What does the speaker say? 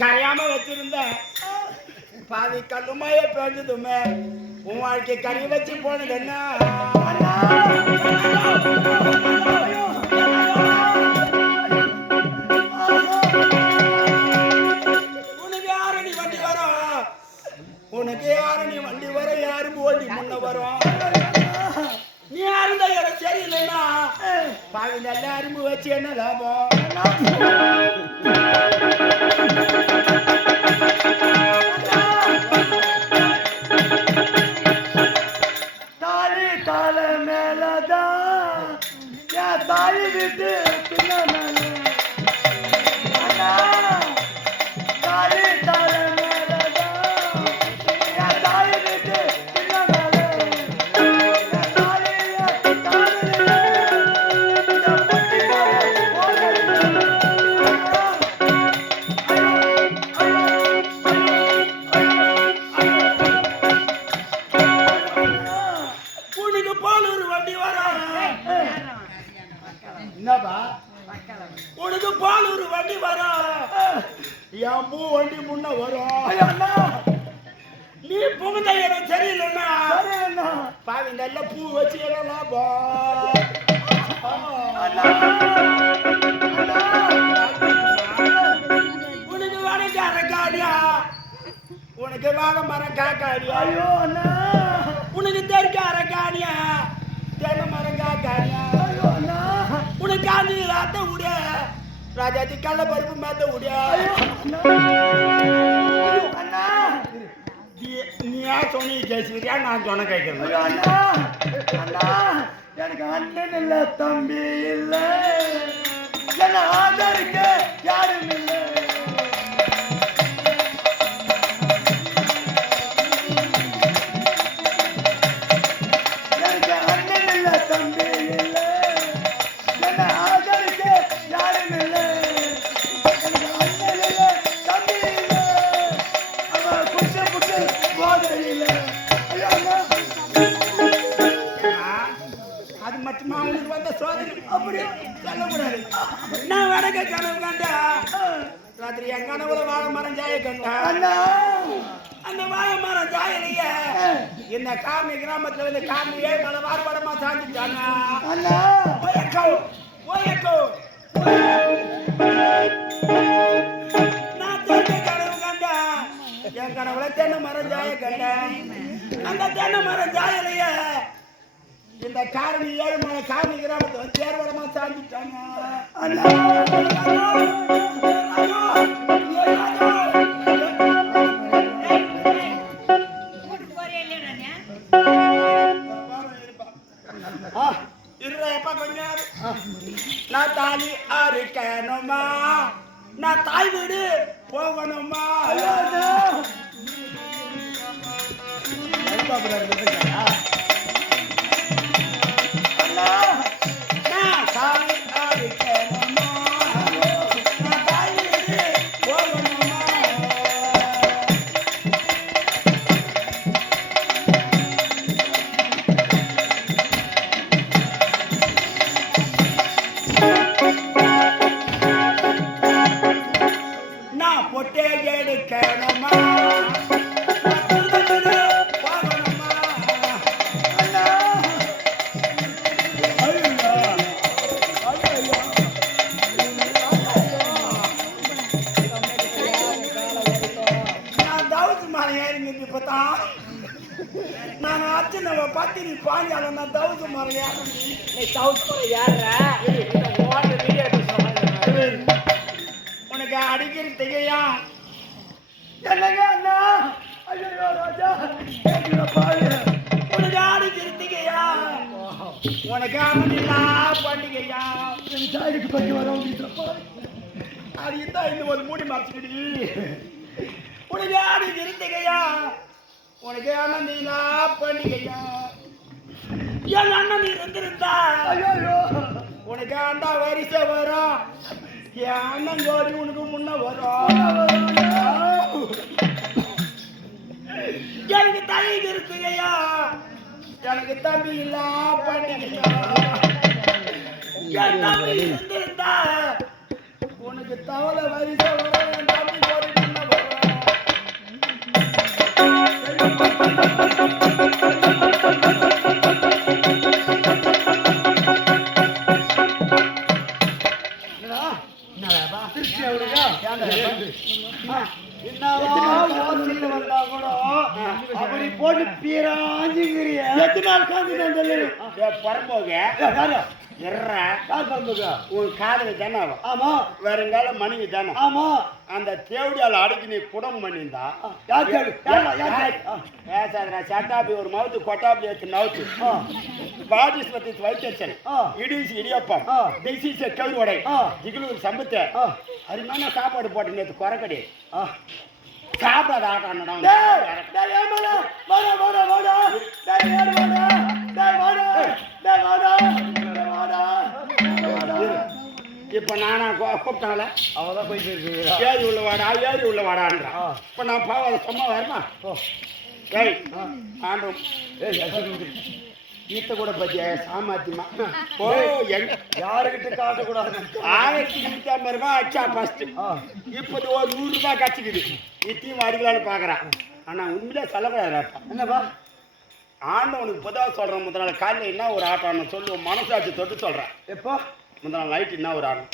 கரையாம வச்சிருந்த. பாதி கல்லுமாய பேஞ்சதுமே. உன் வாழ்க்கை கறி வச்சு போனது என்ன? உனக்கு யாரு நீ வண்டி வரும்? உனக்கு யாரு நீ வண்டி வர யாரும் ஓடி முன்ன வரும்? நீ அருந்த இடம் சரியில்லைன்னா பாவி நல்ல அரும்பு வச்சு என்ன லாபம்? தாய் வீட்டு விட்டு பின்ன உனக்கு போல ஒரு வண்டி வரும் என் பூ வண்டி முன்ன வரும் நீ புகுந்த இடம் சரியில்லைன்னா பாவி நல்ல பூ வச்சு இடம் உனக்கு வடக்கார காடியா உனக்கு வாழை மரம் காக்காடியா? ஐயோ அண்ணா. உனக்கு தெற்கார காணியா ராஜாத்தி கள்ள பருப்பு மேத்த முடியா அண்ணா நீ சொன்னி கேசுக்கிறியா நான் சொன்ன கேட்கறது அண்ணா அண்ணா எனக்கு அண்ணன் இல்ல தம்பி இல்ல. என்ன ஆதரிக்க யாரும் இல்ல. சோதனை. அப்படி சொல்லக்கூடாது நான் வடக்க கனவு கண்டா. ராத்திரி என் கனவுல வாழை மரம் ஜாய கண்டா. அந்த வாழை மரம் ஜாயலைய இந்த காமி கிராமத்துல வந்து காமி ஏழு மலை வார்படமா சாஞ்சிட்டானா? ஓயக்கோ ஓயக்கோ நான் தென்னை கனவு கண்டா. என் கனவுல தென்னை மரம் ஜாய கண்டேன். அந்த தென்னை மரம் ஜாயலைய இந்த காரணி ஏழுமலை காரணி கிராமத்தை வந்து ஏர்வரமா சாஞ்சிட்டாங்க நான் தாலி அறுக்கணுமா நான் தாய் வீடு போகணுமா அண்ணா இப்பதான் நான் அர்ச்சனை பத்திரி பாஞ்சாலம் நான் தவுசு மலை ஏறி நீ தவுசு மலை ஏறுற? ஓட்ட வீடியோ உனக்கு அடிக்கிற திகையா என்னங்க அண்ணா? ஐயோ ராஜா. பாரு உனக்கு அடிக்கிற திகையா உனக்கு அமனில்லா பண்டிகையா? என் தாய்க்கு பற்றி வர பாரு அது இந்த இந்த ஒரு மூடி மறைச்சிக்கிடி. உனக்கு அடிக்கிற திகையா உனக்கு அனந்திலா பண்டிகையா? என் அண்ணன் இருந்திருந்தா உனக்கு ஆண்டா வரிசை வரும். என் அண்ணன் கோரி உனக்கு முன்ன வரும். எனக்கு தலை இருக்குங்கய்யா எனக்கு தம்பி இல்ல பண்ணிக்கையா என் தம்பி இருந்திருந்தா உனக்கு தவளை வரிசை வரும். வந்தா கூட அப்படி போட்டு பீராஞ்சுங்கிறிய எத்தனை நாள் காந்தி நான் சொல்லு டேய் பரம்போக எர்றா. யார் பண்புக்கா உன் காதல தானே அவன் ஆமா. வருங்கால மனைவி தானே. ஆமா. அந்த தேவடியால அடக்கி நீ குடம் பண்ணியிருந்தா. பேசாதடா சட்டாப்பி ஒரு மவுத்து கொட்டாப்பி எடுத்து நவுத்து ஆ. வாடிஸ்பத்தி வைத்தச்சல் ஆ. இடிசி இடியப்பம் ஆ. டிசிச கவுரு வடை ஆ. ஜிகிலூர் சம்பத்து. அருமையான சாப்பாடு போட்டு நேற்று குறைக்கடி சாப்பிடாத ஆட்டம் ஏமாடா வாடா வாடா வாடா. வாடா. இப்ப நானா கூ- கூப்பிட்டாங்களே அவதான் போயிட்டு ஏறி உள்ள வாடா ஏறி உள்ள வாடான்றான் ஆ. இப்ப நான் பாவாத சும்மா வருமா? ஏய் ஆண்டும் ஈத்த கூட பத்தியா? சாமாத்தியமா? ஓ எங்க யாருக்கிட்ட காட்டக்கூடாது ஆயிரத்தி நூத்தி ஐம்பது ரூபாய் அச்சா ஃபர்ஸ்ட் இப்போது ஒரு நூறு ரூபாய் கச்சிக்குது இத்தையும் அடிக்கலான்னு பார்க்குறான் ஆனா உண்மையிலே சொல்லக்கூடாதுப்பா என்னப்பா? ஆண்டவனுக்கு பொதுவாக சொல்கிறேன் முதல் நாள் காலையில் என்ன ஒரு ஆட்டம்? சொல்லு மனசாட்சி தொட்டு சொல்கிறேன் எப்போ? முந்தின நாள் நைட்டு என்ன ஒரு ஆட்டம்